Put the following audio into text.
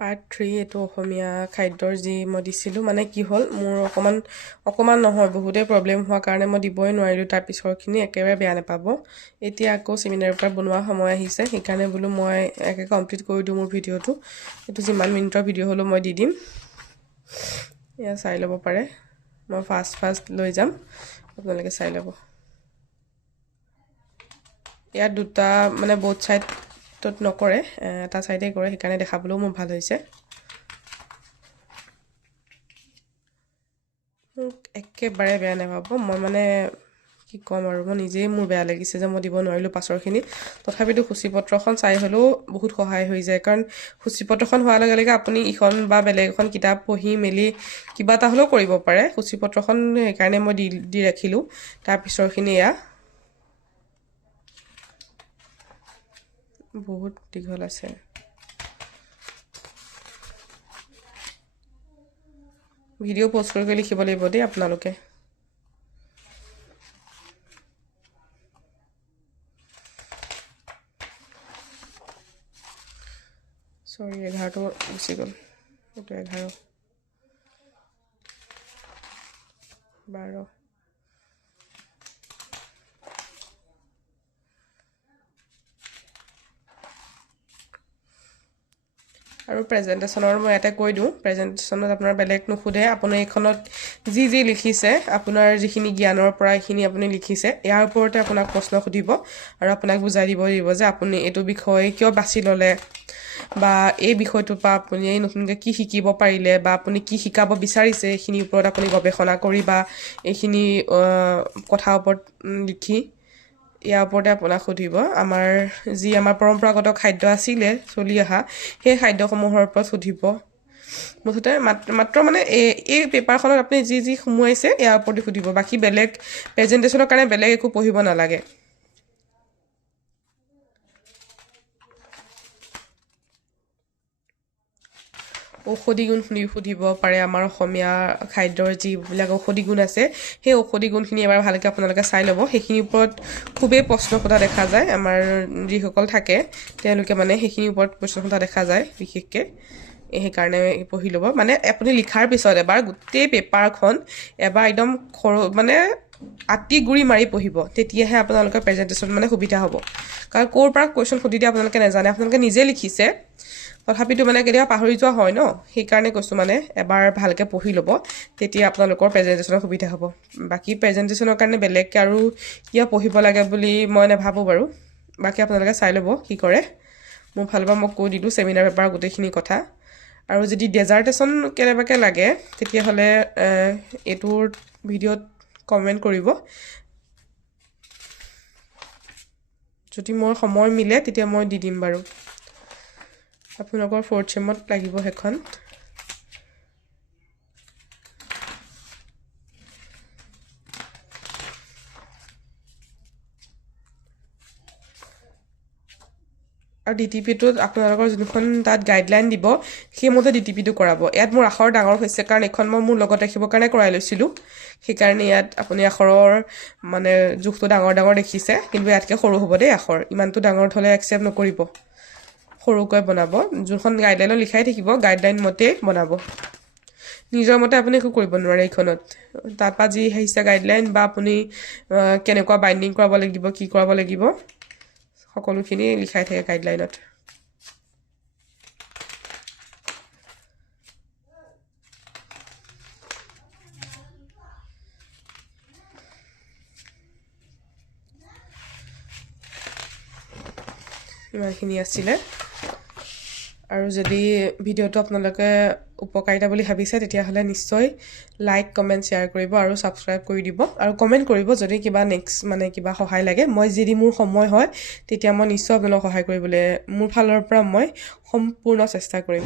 part 3 এইটো অসমীয়া খাদ্যৰ যি মই দিছিলোঁ মানে কি হ'ল মোৰ অকণমান নহয় বহুতেই প্ৰব্লেম হোৱাৰ কাৰণে মই দিবই নোৱাৰিলোঁ তাৰ পিছৰখিনি একেবাৰে বেয়া নাপাব এতিয়া আকৌ চেমিনাৰৰ পৰা বনোৱা সময় আহিছে সেইকাৰণে বোলো মই একে কমপ্লিট কৰি দিওঁ মোৰ ভিডিঅ'টো এইটো যিমান মিনিটৰ ভিডিঅ' হ'লেও মই দি দিম এয়া চাই ল'ব পাৰে মই ফাৰ্ষ্ট লৈ যাম আপোনালোকে চাই ল'ব ইয়াত দুটা মানে বোথ সাইড তত নকৰে এটা সাইডে কৰে সেইকাৰণে দেখাবলৈও মোৰ ভাল হৈছে একেবাৰে বেয়া নাপাব মই মানে কি ক'ম আৰু মই নিজেই মোৰ বেয়া লাগিছে যে মই দিব নোৱাৰিলোঁ পাছৰখিনি তথাপিতো সূচীপত্ৰখন চাই হ'লেও বহুত সহায় হৈ যায় কাৰণ সূচীপত্ৰখন হোৱাৰ লগে লগে আপুনি ইখন বা বেলেগ এখন কিতাপ পঢ়ি মেলি কিবা এটা হ'লেও কৰিব পাৰে সূচীপত্ৰখন সেইকাৰণে মই দি ৰাখিলোঁ তাৰ পিছৰখিনি এয়া বহুত দীঘল আছে ভিডিঅ' পোষ্ট কৰি লিখিব লাগিব দেই আপোনালোকে সৰি 11টো গুচি গ'ল এইটো 11 12 আৰু প্ৰেজেন্টেশনৰ মই এটা কৈ দিওঁ প্ৰেজেন্টেশনত আপোনাৰ বেলেগ নুখুধে আপুনি এইখনত যি লিখিছে আপোনাৰ যিখিনি জ্ঞানৰ পৰা এইখিনি আপুনি লিখিছে ইয়াৰ ওপৰতে আপোনাক প্ৰশ্ন সুধিব আৰু আপোনাক বুজাই দিব যে আপুনি এইটো বিষয় কিয় বাছি ল'লে বা এই বিষয়টোৰ পৰা আপুনি নতুনকৈ কি শিকিব পাৰিলে বা আপুনি কি শিকাব বিচাৰিছে এইখিনিৰ ওপৰত আপুনি গৱেষণা কৰি বা এইখিনি কথাৰ ওপৰত লিখি ইয়াৰ ওপৰতে আপোনাক সুধিব আমাৰ পৰম্পৰাগত খাদ্য আছিলে চলি অহা সেই খাদ্যসমূহৰ ওপৰত সুধিব মুঠতে মাত্ৰ মানে এই পেপাৰখনত আপুনি যি সোমোৱাইছে ইয়াৰ ওপৰতে সুধিব বাকি বেলেগ প্ৰেজেন্টেশনৰ কাৰণে বেলেগ একো পঢ়িব নালাগে ঔষধি গুণ সুধিব পাৰে আমাৰ অসমীয়া খাদ্যৰ যিবিলাক ঔষধি গুণ আছে সেই ঔষধি গুণখিনি এবাৰ ভালকৈ আপোনালোকে চাই ল'ব সেইখিনিৰ ওপৰত খুবেই প্ৰশ্ন সোধা দেখা যায় আমাৰ যিসকল থাকে তেওঁলোকে মানে সেইখিনিৰ ওপৰত প্ৰশ্ন সোধা দেখা যায় বিশেষকৈ সেইকাৰণে পঢ়ি ল'ব মানে আপুনি লিখাৰ পিছত এবাৰ গোটেই পেপাৰখন এবাৰ একদম মানে আতি গুৰি মাৰি পঢ়িব তেতিয়াহে আপোনালোকৰ প্ৰেজেন্টেশন মানে সুবিধা হ'ব কাৰণ ক'ৰ পৰা কুৱেশ্যন সুধি দিয়ে আপোনালোকে নাজানে আপোনালোকে নিজে লিখিছে তথাপিতো মানে কেতিয়াবা পাহৰি যোৱা হয় ন সেইকাৰণে কৈছোঁ মানে এবাৰ ভালকৈ পঢ়ি ল'ব তেতিয়া আপোনালোকৰ প্ৰেজেন্টেশনৰ সুবিধা হ'ব বাকি প্ৰেজেন্টেশনৰ কাৰণে বেলেগকৈ আৰু কিয় পঢ়িব লাগে বুলি মই নাভাবোঁ বাৰু বাকি আপোনালোকে চাই ল'ব কি কৰে মোৰ ফালৰ পৰা মই কৈ দিলোঁ চেমিনাৰ পেপাৰৰ গোটেইখিনি কথা আৰু যদি ডেজাৰ্টেশ্যন কেনেবাকৈ লাগে তেতিয়াহ'লে এইটোৰ ভিডিঅ'ত কমেণ্ট কৰিব যদি মোৰ সময় মিলে তেতিয়া মই দি দিম বাৰু আপোনালোকৰ 4th চেমত লাগিব হেখন আৰু ডিটিপিটোত আপোনালোকৰ যোনখন তাত গাইডলাইন দিব সেইমতে ডিটিপিটো কৰাব ইয়াত মোৰ আখৰ ডাঙৰ হৈছে কাৰণ এখন মই মোৰ লগত ৰাখিবৰ কাৰণে কৰাই লৈছিলোঁ সেইকাৰণে ইয়াত আপুনি আখৰৰ মানে জোখটো ডাঙৰ দেখিছে কিন্তু ইয়াতকৈ সৰু হ'ব দেই আখৰ ইমানটো ডাঙৰ হ'লে একচেপ্ট নকৰিব সৰুকৈ বনাব যোনখন গাইডলাইনত লিখাই থাকিব গাইডলাইন মতেই বনাব নিজৰ মতে আপুনি একো কৰিব নোৱাৰে এইখনত তাৰপৰা যি আহিছে গাইডলাইন বা আপুনি কেনেকুৱা বাইণ্ডিং কৰাব লাগিব কি কৰাব লাগিব সকলোখিনি লিখাই থাকে গাইডলাইনত ইমানখিনি আছিলে আৰু যদি ভিডিঅ'টো আপোনালোকে উপকাৰিতা বুলি ভাবিছে তেতিয়াহ'লে নিশ্চয় লাইক কমেণ্ট শ্বেয়াৰ কৰিব আৰু ছাবস্ক্ৰাইব কৰি দিব আৰু কমেণ্ট কৰিব যদি কিবা নেক্সট মানে কিবা সহায় লাগে মই যদি মোৰ সময় হয় তেতিয়া মই নিশ্চয় আপোনালোকক সহায় কৰিবলৈ মোৰ ফালৰ পৰা মই সম্পূৰ্ণ চেষ্টা কৰিম